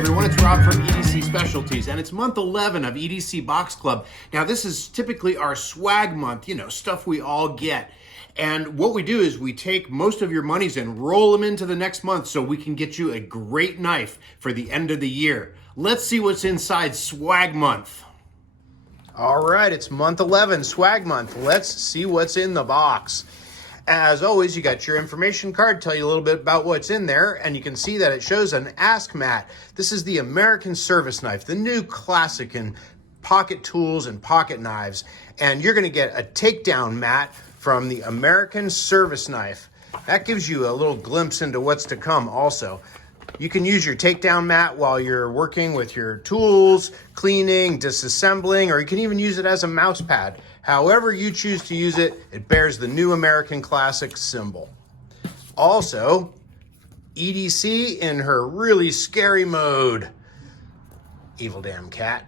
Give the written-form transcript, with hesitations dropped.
everyone, it's Rob from EDC Specialties, and it's month 11 of EDC Box Club. Now, this is typically our swag month, stuff we all get. And what we do is we take most of your monies and roll them into the next month so we can get you a great knife for the end of the year. Let's see what's inside swag month. All right, it's month 11, swag month. Let's see what's in the box. As always, you got your information card, tell you a little bit about what's in there, and you can see that it shows an Ask Mat. This is the American service knife, the new classic in pocket tools and pocket knives. And you're gonna get a takedown mat from the American service knife. That gives you a little glimpse into what's to come also. You can use your takedown mat while you're working with your tools, cleaning, disassembling, or you can even use it as a mouse pad. However you choose to use it, it bears the new American Classic symbol. Also, EDC in her really scary mode. Evil damn cat.